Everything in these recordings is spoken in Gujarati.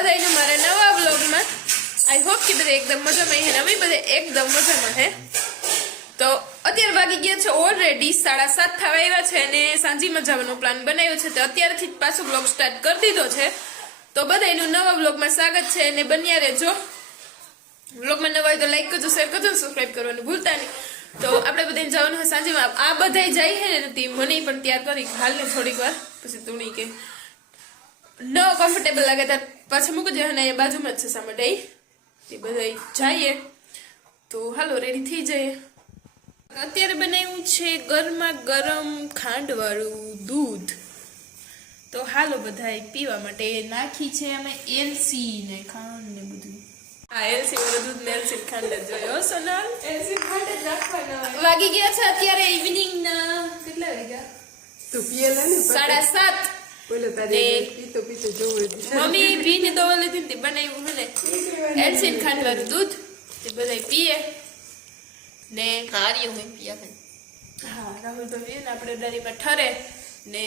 બધાને મારા નવા વ્લોગમાં આઈ હોપ કે બધા એકદમ મજામાં હે, અમે બધા એકદમ મજામાં હે. તો અત્યારે વાગી ગયા છે ઓલરેડી 7:30 થવા આવ્યા છે અને સાંજીમાં જવાનો પ્લાન બનાવ્યો છે. તો અત્યારથી જ પાછો વ્લોગ સ્ટાર્ટ કરી દીધો છે. તો બધાનું નવા વ્લોગમાં સ્વાગત છે અને બન્યા રહેજો. વ્લોગમાં નવા હોય તો લાઈક કરજો, શેર કરજો, સબસ્ક્રાઇબ કરવાનું ભૂલતા નહીં. તો આપણે બધાને જવાનું હોય સાંજીમાં. આ બધાય જાય છે ને તે મને પણ તૈયાર કરી હાલને થોડીક વાર પછી તુણી કે ન કમ્ફર્ટેબલ લાગે ત્યારે પાછું મૂકી દે. અને બાજુમાં જ છે સામે તે બધા જઈએ. તો હાલો રેડી થઈ જાય. અત્યારે બનાવ્યું છે ગરમા ગરમ ખાંડવાળું દૂધ. તો હાલો બધા પીવા માટે નાખી છે અમે એલસી ને ખાંડ ને બધું. હા, એલસી વાળું દૂધ ને એલસી ખાંડ જ જોયો સોનલ. એલસી ખાંડ જ રાખવાના. વાગી ગયા છે અત્યારે ઇવનિંગ ના કેટલા વાગ્યા? તો પીએલા ને 7:30. મમ્મી ભીને દવા લીધી ને બનાવ્યું ને એલસી ખાંડ વાળું દૂધ તે બધા પીએ ને હાર્યું હોય પિયા. હા, રાહુલભાઈ ને આપણે ડરીમાં ઠરે ને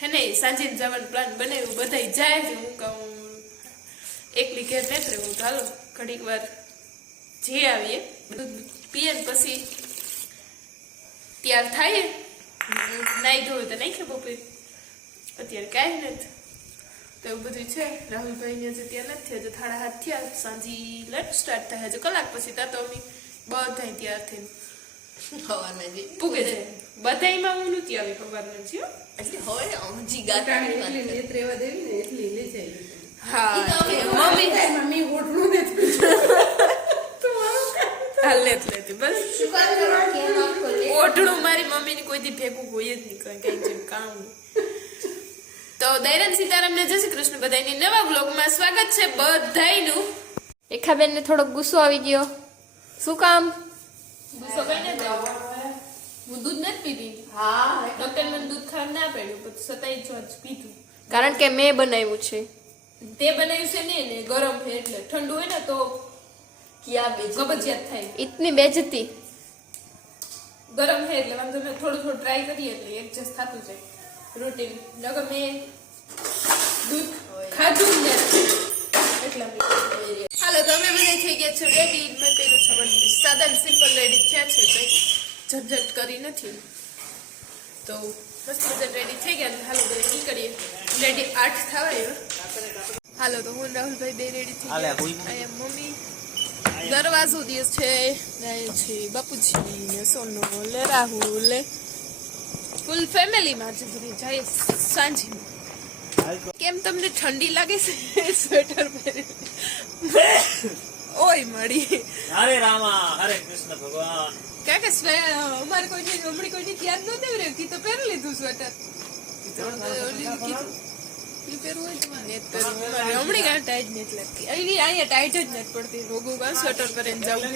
હે ને સાંજે જવાનું પ્લાન બનાવ્યું. બધા જાય છે. હું કહું એકલી ઘેર નથી રહેવું. ચાલો ઘડીક વાર જઈ આવીએ. દૂધ પીએ ને પછી તૈયાર થાય. નાઈ ધોવે તો નાખીએ બપોરે. અત્યારે કાંઈ નથી. તો એવું બધું છે. રાહુલભાઈ ને હજી ત્યાં નથી. હજુ 7:30 થયા. સાંજી લેટ સ્ટાર્ટ થાય. હજુ કલાક પછી તા તો અમે બધા તૈયાર થઈને પૂગે છે. બધામાં હું નથી આવી ખબરના છીએ. એટલે હવે હજી ગાતા રેવા દેવી ને એટલી લઈ જાય. હા, મમ્મી ઓઢવું નથી. હાલ નથી લેતી બસ. ઓઢણું મારી મમ્મીની કોઈથી ભેગું હોય જ નહીં. કઈ જેમ કામ. તો દૈરન સીતારામને જય શ્રી કૃષ્ણ. બધાની નવા વ્લોગમાં સ્વાગત છે બધાયનું. રેખાબેન ને થોડોક ગુસ્સો આવી ગયો. શું કામ ગુસ્સો? કઈ નથી આવ્યો. હું દૂધ નથી પીધી. હા, ડોક્ટર મને દૂધ ખાવા ના પાડ્યું પછી સતાઈ જ પીધું. કારણ કે મેં બનાવ્યું છે. તે બનાવ્યું છે ને ગરમ છે એટલે ઠંડુ હોય ને તો ક્યાં બે કબજિયાત થાય. ઇતની બેજતી. ગરમ છે એટલે વાંધો નહીં. થોડું ટ્રાય કરીએ એટલે એડજસ્ટ થતું જાય રૂટીન. લગર મેં દૂધ ખાધું ને એટલા. હાલો તો અમે બધા થઈ ગયા છે રેડી. મેં પહેર્યું છે સાદા સિમ્પલ રેડી થયા છે. કઈ ઝટઝટ કરી નથી. તો મસ્ત બધા રેડી થઈ ગયા. હાલો બધા નીકળીએ. રેડી 8 થવા આવ્યો. હાલો તો હું રાહુલભાઈ બે રેડી થઈ ગયા. અહીંયા મમ્મી દરવાજો દિવસ છે ને છે બાપુજી ને સોનો ને રાહુલ ફૂલ ફેમિલી માં જ બધી જાય સાંજે. કેમ તમને ઠંડી લાગે છે? સ્વેટર પહેરી ઓય મળી. હરે રામા હરે કૃષ્ણ ભગવાન. કાકે અમારે કોઈ હમણી કોઈ યાદ નહોતી રહ્યું કે તો પહેરી લીધું સ્વેટર. હમણી કાંઈ ટાઈટ નથી લાગતી. અહીંયા ટાઈટ જ નથી પડતી. રોગું કાં સ્વેટર પહેરીને જાઉં.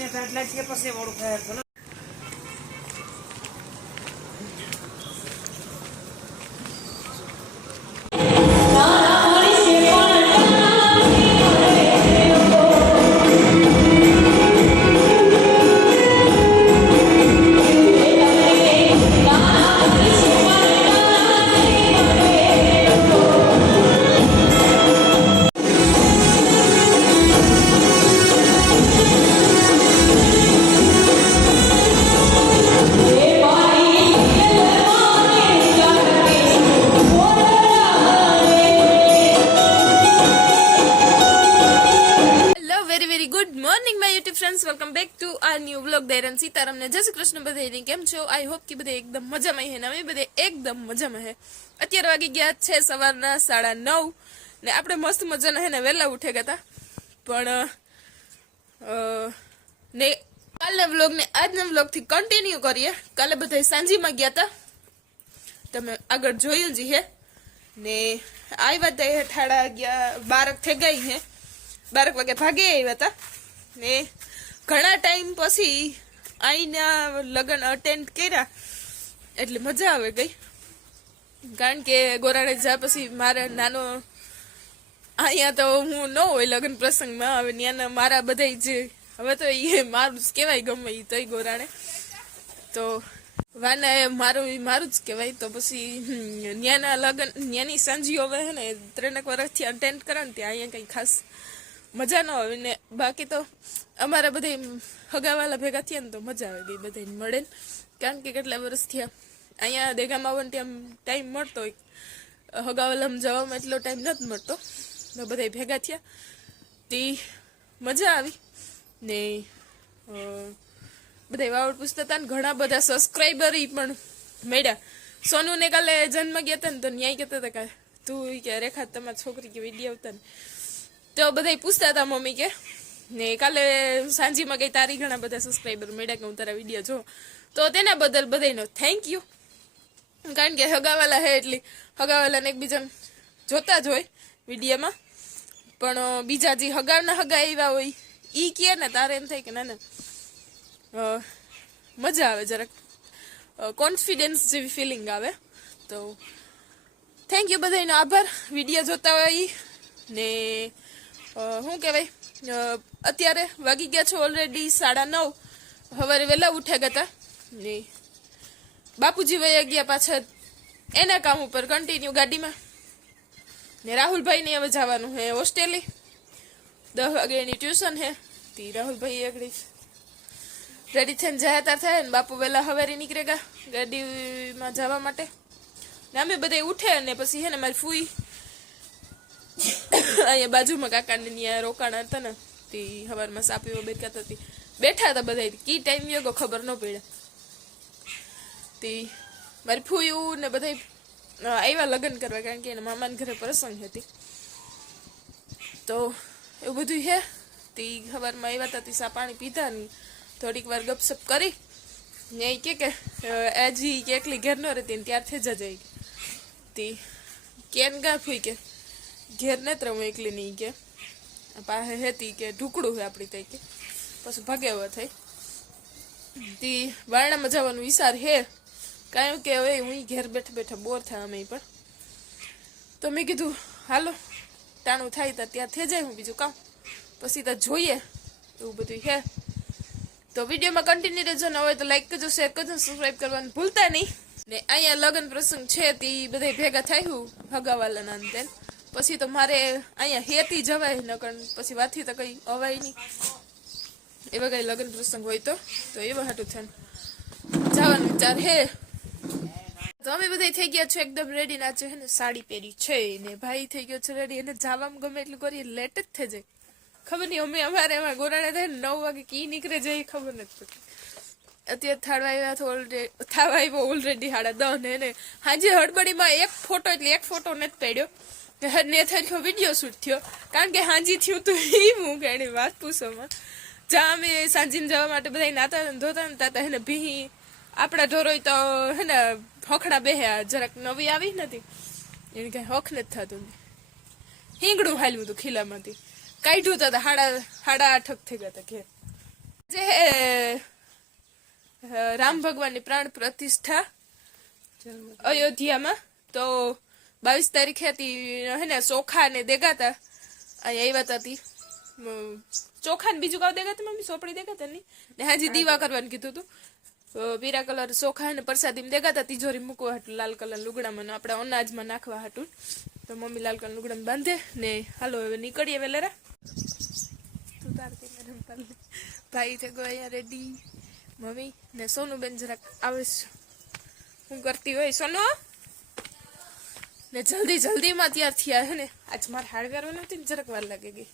Welcome back to our new vlog. દૈરન સીતારામને જય શ્રી કૃષ્ણ. બધાને કેમ છો? આઈ હોપ કે બધા એકદમ મજામાં હે ને અમે બધા એકદમ મજામાં હે. અત્યારે વાગી ગયા છે સવારના 9:30 ને આપણે મસ્ત મજાના હે ને વહેલા ઉઠે ગયા પણ ને કાલના વ્લોગ ને આજના વ્લોગ થી કન્ટિન્યુ કરીએ. કાલે બધા સાંજીમાં ગયા હતા. તમે આગળ જોયું જ હે ને આવ્યા હતા 12 થઈ ગઈ હે. 12 વાગે ભાગે આવ્યા હતા ને ઘણા ટાઈમ પછી અહીંના લગ્ન અટેન્ડ કર્યા એટલે મજા આવે ગઈ. કારણ કે ગોરાડે જા પછી મારા નાનો અહીંયા તો હું ન હોય લગ્ન પ્રસંગમાં. હવે ત્યાંના મારા બધા જે હવે તો એ મારું જ કહેવાય ગમે એ તોય ગોરાડે. તો વાના એ મારું જ કહેવાય. તો પછી ન્યાના લગન ન્યાની સાંજીઓ હવે હે ને 3 વર્ષથી અટેન્ડ કરે ને ત્યાં અહીંયા કંઈ ખાસ મજા ન આવે ને. બાકી તો અમારે બધે હગાવાલા ભેગા થયા ને તો મજા આવી ગઈ બધાને મળે ને. કારણ કે કેટલા વર્ષ થયા અહીંયા દેગામાં આવવાનું ત્યાં ટાઈમ મળતો હોય, હગાવાલામાં જવામાં એટલો ટાઈમ નથી મળતો. તો બધા ભેગા થયા તે મજા આવી ને બધા વાવડ પૂછતા હતા ને ઘણા બધા સબસ્ક્રાઈબર પણ મળ્યા. સોનુને કાલે જન્મ ગયા હતા ને તો ન્યાય કહેતા હતા કે તું કે રેખા તમારી છોકરી કે વિડીયો આવતા ને તો બધા પૂછતા હતા મમ્મી કે ને કાલે સાંજીમાં ગઈ તારી ઘણા બધા સબસ્ક્રાઈબર મળ્યા કે હું તારા વિડીયો જોઉં. તો તેના બદલ બધાનો થેન્ક યુ. કારણ કે હગાવાલા હે એટલે હગાવાલાને એકબીજાને જોતા જ હોય વિડીયોમાં, પણ બીજા જે હગાવના હગા એવા હોય એ કહે ને તારે એમ થાય કે ના ના મજા આવે, જરાક કોન્ફિડન્સ જેવી ફિલિંગ આવે. તો થેન્ક યુ બધાનો આભાર વિડીયો જોતા હોય ઈ ને. શું કહેવાય અત્યારે વાગી ગયા છો ઓલરેડી 9:30. સવારે વહેલા ઉઠ્યા ગયા ને બાપુજી વયા ગયા પાછા એના કામ ઉપર કન્ટિન્યુ ગાડીમાં ને. રાહુલભાઈને હવે જવાનું હે હોસ્ટેલે, 10 વાગે એની ટ્યુશન હે. તી રાહુલભાઈ આગળ રેડી થઈને જતા થાય ને બાપુ વહેલા હવારે નીકળેગા ગાડીમાં જવા માટે ને. અમે બધા ઉઠે ને પછી હે ને મારી ફૂઈ અહીંયા બાજુમાં કાકાને ત્યાં રોકાણા હતા ને તે સવારમાં સા પીવા બેઠા હતી, બેઠા હતા બધા. કી ટાઈમ ગયો ખબર ન પડ્યા. તે મારી ફૂયું ને બધા આવ્યા લગ્ન કરવા, કારણ કે એના મામાના ઘરે પ્રસંગ હતી. તો એવું બધું હે. તે સવારમાં આવ્યા હતા, તે સા પાણી પીધા ને થોડીક વાર ગપસપ કરી ને એ કે હજી કે એકલી ઘેર ન રહેતી ને ત્યારથી જ જાય તે કેન ગા ફૂઈ કે ઘેર ને હું એકલી નહીં કે પાસે હતી કે ઢુકડું હોય આપણી ત્યાં કે પછી ભાગેવા થઈ. તે વારણામાં જવાનું વિચાર હે, કારણ કે હવે હું ઘેર બેઠા બેઠા બોર થાય અમે પણ. તો મેં કીધું હાલો ટાણું થાય તો ત્યાં થઈ જાય, હું બીજું કામ પછી તો જોઈએ એવું બધું હે. તો વિડીયોમાં કન્ટિન્યુ રહેજો. ન હોય તો લાઈક કરજો, શેર કરજો, સબસ્ક્રાઈબ કરવાનું ભૂલતા નહીં. ને અહીંયા લગ્ન પ્રસંગ છે તે બધા ભેગા થયું હગાવાલાના અંતે. પછી તો મારે અહીંયા હેતી જવાય નકર પછી વાથી તો કંઈ અવાય નહીં. એવા કંઈ લગ્ન પ્રસંગ હોય તો એવા હાટું થઈને જવાનું વિચાર હે. તો અમે બધા થઈ ગયા છે એકદમ રેડી. નાચે હે ને સાડી પહેરી છે ને ભાઈ થઈ ગયો છે રેડી. એને જવામાં ગમે એટલું કરીએ લેટ જ થઈ જાય. ખબર નહીં અમે અમારે એમાં ગોરાણે થાય ને 9 વાગે કી નીકળે જાય ખબર નથી પડતી. અત્યારે થાળવા આવ્યા તો થાવા આવ્યો ઓલરેડી 10:30 ને એને હાજે હડબડીમાં એક ફોટો નથી પડ્યો ને થઈ વિડીયો શૂટ થયો. કારણ કે હાજી થયું તો એ હું કે એની વાત પૂછોમાં જ્યાં અમે સાંજીને જવા માટે બધા નાતા ધોતા ને તાતા એને ભીહી આપણા ઢોરોય તો હે ને હોખડા બેહ્યા. જરાક નવી આવી નથી એને કઈ હોખ નથી થતું. હિંગડું હાલ્યું હતું ખીલામાંથી કાઢ્યું તો 8:30 થઈ ગયા હતા ઘેર. જે રામ ભગવાનની પ્રાણ પ્રતિષ્ઠા અયોધ્યામાં તો 22 તારીખે હતી હે ને ચોખા ને દેગાતા અહીંયા આવ્યા હતા. ચોખા ને બીજું કાવ દેગાતા મમ્મી સોપડી દેગાતા નહીં ને હાજી દીવા કરવાનું કીધું હતું. પીરા કલર ચોખા ને પ્રસાદી દેગાતા તિજોરી મૂકવા હાટું લાલ કલર લુગડામાં આપણે અનાજમાં નાખવા હાટું. તો મમ્મી લાલ કલર લુગડામાં બાંધે ને હાલો હવે નીકળીએ વેલેરા. ભાઈ થઈ ગયો અહીંયા રેડી. મમ્મી ને સોનું બેન જરાક આવે હું કરતી હોય સોનો ને જલ્દીમાં ત્યાર થયા હે ને. આજ મારે હાડવેર નથી ને જરાક વાર લાગે ગઈ.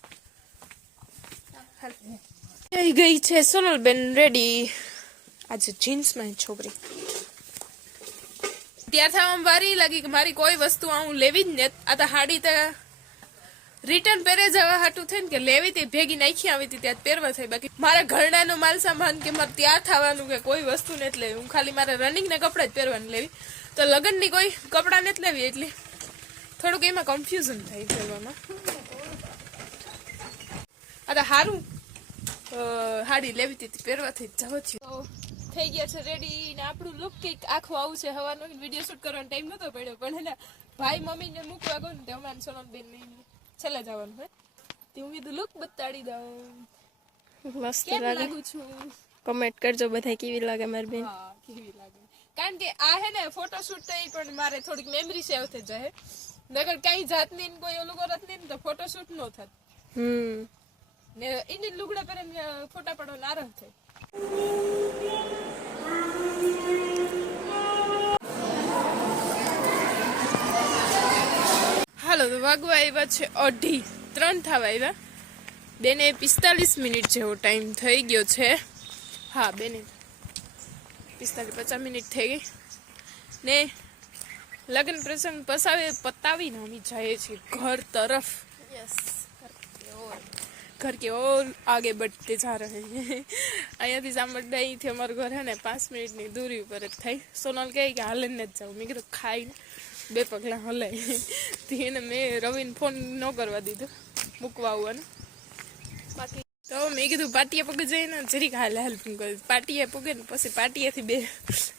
આવી ગઈ છે સોનલ બેન રેડી. આજે જીન્સમાં છોકરી ત્યાર થવામાં વારી લાગી કે મારી કોઈ વસ્તુ હું લેવી જ ને. આ તો હાડી તો રિટર્ન પહેરે જવા હાટું થઈને કે લેવી તે ભેગી નાખી આવી હતી ત્યાં પહેરવા થઈ. બાકી મારા ઘરડાનો માલ સામાન કે મારે ત્યાં થવાનું કે કોઈ વસ્તુ નથી લેવી. હું ખાલી મારા રનિંગ ના કપડા જ પહેરવાનું લેવી. તો લગ્નની કોઈ કપડાં નથી લેવી એટલે થોડુંક એમાં કન્ફ્યુઝન થાય પહેરવામાં. આ તો સારું હાડી લેવી હતી પહેરવાથી જાવ છે. તો થઈ ગયા છે રેડી ને આપણું લુક કંઈક આખું આવું છે. હવાનો વિડીયો શૂટ કરવાનો ટાઈમ નતો પડ્યો પણ હે ને ભાઈ મમ્મીને મૂકવા ગયો ને અમારે સોનલ બેન છેલ્લે જવાનું હોય તે હું કીધું લુક બતાડી દઉં. મસ્ત કેમ લાગે. લાગુ છું? કમેન્ટ કરજો બધા કેવી લાગે મારી બેન. હા કેવી લાગે. કારણ કે આ હે ને ફોટોશૂટ તો પણ મારે થોડીક મેમરી સેવ થઈ જાય નગર કઈ જાતની ને કોઈ ઓલું કરત નહીં ને તો ફોટોશૂટ નો થાત ને ઇન્ડિયન લુગડા પર ફોટા પાડો નારહ થાય. હાલો તો વાગવા આવ્યા છે 2:30 થવા આવ્યા. બેને 45 મિનિટ જેવો ટાઈમ થઈ ગયો છે. હા બેને 45-50 મિનિટ થઈ ગઈ ને લગ્ન પ્રસંગ પતાવીને અમે જઈએ છીએ ઘર તરફ. यस घर की ओर आगे बढ़ते जा रहे हैं. અહીંયાથી સાંભળથી અમારું ઘર હે ને 5 મિનિટની દૂરી ઉપર જ થાય. સોનલ કહે કે હાલે ને જ જાઉં. મેં કીધું ખાઈને 2 પગલા હલાય એને મેં રવિને ફોન ન કરવા દીધો મૂકવા આવવાનું. બાકી તો મેં કીધું પાટીએ પગે જઈને જરીક હાલ હેલ્પિંગ કરી. પાટીએ પગે ને પછી પાટીએથી 2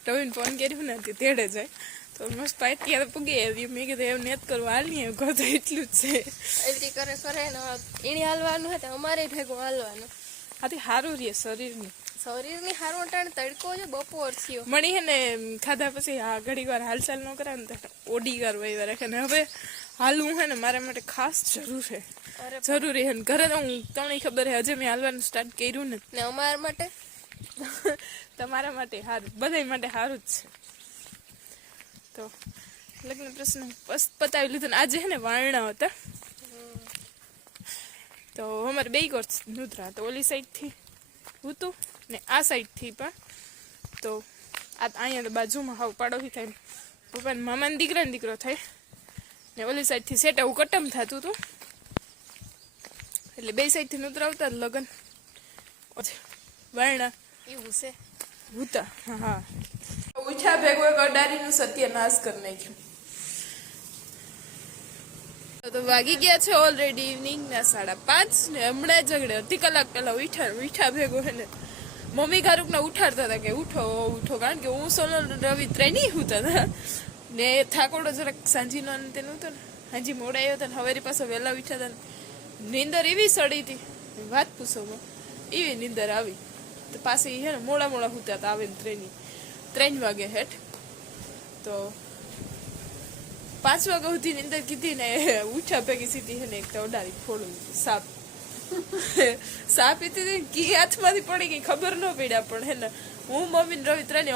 રવિને ફોન કર્યું ને તે તેડે જાય તો મસ્ત પાટીએ પગે આવી. મેં કીધું એવું નેત કરવું હાલ નહીં ઘર તો એટલું જ છે. એવી કરે કરે ને એની હાલવાનું હે તો અમારે ભેગું હાલવાનું. આથી સારું રહે શરીરનું. શરીરની હારું ટાણ તડકો છે બપોર થયો મળી હે ને ખાધા પછી હા ઘડીક વાર હાલચાલ ન કરે ને તો ઓડી વાર વહી રાખે ને હવે હાલવું હે ને મારા માટે ખાસ જરૂર છે. જરૂરી હે ને ઘરે તો હું તમને ખબર હે હજે મેં હાલવાનું સ્ટાર્ટ કર્યું ને ને અમારા માટે તમારા માટે સારું બધા માટે સારું જ છે. તો લગ્ન પ્રશ્ન પતાવી લીધું ને આજે હે ને વારણા હતા તો અમારે 2 કોર્સ નૂતરા તો ઓલી સાઈડથી હતું ને આ સાઈડથી પણ તો આ અહીંયા તો બાજુમાં હાવ પાડોશી થાય પપ્પાને મામાને દીકરાને દીકરો થાય ને ઓલી સાઈડથી સેટ આવું કટમ થતું હતું એટલે 2 સાઈડથી નૂતરાવતા જ લગ્ન વારણા એવું છે. ભૂતા હા ઉઠ્યા ભેગો એક અડારીનું સત્યનાશ કરી નાખ્યું. તો વાગી ગયા છે ઓલરેડી ઇવનિંગના 5:30 ને હમણાં ઝઘડે અડધી કલાક પહેલા ઉઠ્યા ભેગો હે ને મમ્મી ઘારુકને ઉઠાડતા હતા કે ઉઠો ઉઠો કારણ કે હું સોનલ રવિ ત્રણેય હોતા હતા ને થાકોડો જરાક સાંજીનો તેનું હતું ને હાજી મોડા આવ્યો હતા ને હવેરી પાસે વહેલા ઉઠ્યા હતા. નીંદર એવી સડી હતી વાત પૂછોમાં એવી નીંદર આવી તો પાછી હે ને મોડા હોતા હતા આવે ને 3 વાગે હેઠ તો 5 વાગ્યા સુધી નીંદર કીધી ને ઉઠ્યા ભેગી સીધી હે ને એક તો ઓડારી ફોડું સાપ પીતી કી હાથમાંથી પડી ગઈ ખબર ન પડ્યા પણ હે ને હું મમ્મી ને રવિ ત્રણે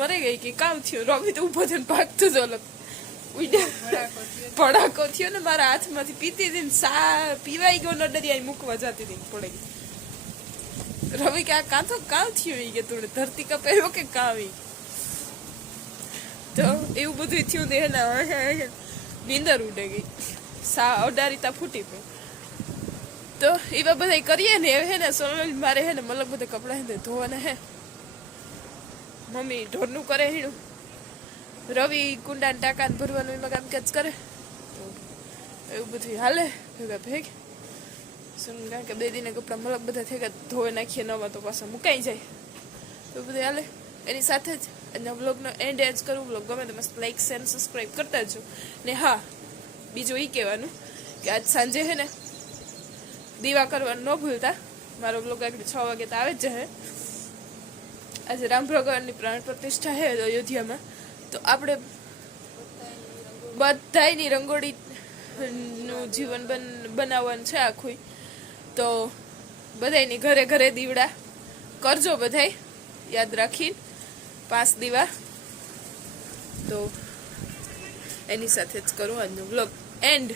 મરી ગઈ કે કામ થયું. રવિ તો ઉભો થઈને ભાગતું જ અલગ ભડાકો થયો ને મારા હાથમાંથી પીતી હતી ને પીવાઈ ગયો ન દરિયા મૂકવા જતી હતી પડી ગઈ. રવિ કે આ કાં તો કામ થયું કે તું ધરતી કપાયો કે કાવી તો એવું બધું થયું ને નીંદર ઉડે ગઈ અડારીતા ફૂટી પડી. તો એવા બધા કરીએ ને હે ને સોનલ મારે હે ને મલક બધા કપડા હે ધોવાના હે મમ્મી ઢોરનું કરે હીણું રવિ કુંડા ટાંકા ભરવાનું એમાં કામકાજ કરે તો એવું બધું હાલે ભેગા ભેગ કારણ કે 2 દિને કપડા મલક બધા થઈ ગયા ધોઈ નાખીએ નવા તો પાછા મુકાઈ જાય તો બધું હાલે. એની સાથે જ આજના વ્લોગનો એન્ડ જ કરું. વ્લોગ ગમે તો મસ્ત લાઈક શેર સબસ્ક્રાઈબ કરતા જ ને હા બીજું એ કહેવાનું કે આજ સાંજે હે ને દીવા કરવાનું ન ભૂલતા. મારો વ્લોગ આગળ 6 વાગે તો આવે જ જશે. આજે રામ ભગવાનની પ્રાણ પ્રતિષ્ઠા છે અયોધ્યામાં તો આપણે બધાયની રંગોળીનું જીવન બનાવવાનું છે આખું. તો બધાયની ઘરે ઘરે દીવડા કરજો બધાય યાદ રાખીને 5 દીવા. તો એની સાથે જ કરું આજનો વ્લોગ એન્ડ.